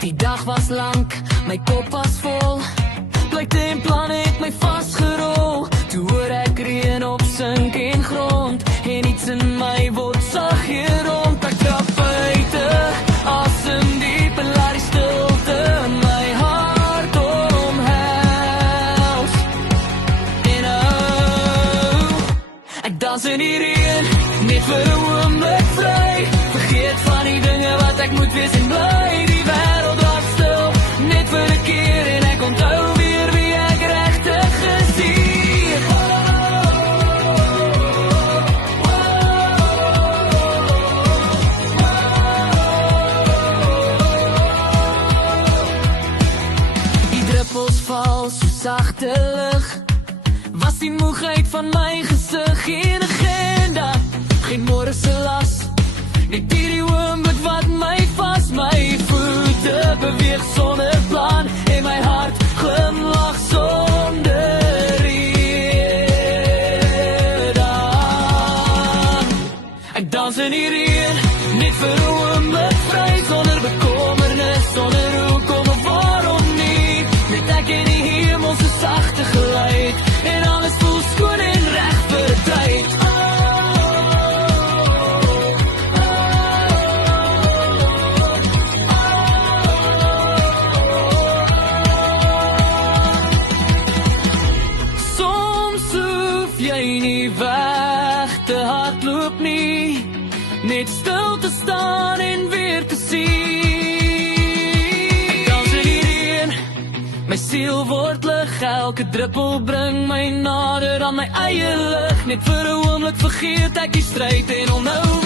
Die dag was lang, my kop was vol. Plekte en planne het my vastgerol. Toe hoor ek reën op sink en grond, en iets in my word sag hier rond. Ek trap buite, asem diep en laat die stilte my hart omhels. En ek dans in die reën, net vir 'n oomblik vry. Vergeet van die dinge wat ek moet wees en bly. Die wêreld raak stil, net vir 'n keer, en ek onthou weer wie ek regtig gesien. Die druppels val so sagte lig, was die moegheid van my gesig. Geen agenda, geen môre se las, net hierdie oomblik wat my vas. My voete beweeg sonder plan, en my hart glimlag sonder rede. Ek dans in die reën, net vir 'n oomblik vry, sonder bekommernis, sonder hoekom of waarom nie. Net ek en die hemel se sagte geluid, en alles voel skoon en reg vir 'n tyd. Jy nie weg te hardloop nie, net stil te staan en weer te sien. Ek dans in die reën, my siel word lig, elke druppel bring my nader aan my eie lig. Net vir 'n oomblik vergeet ek die stryd en onthou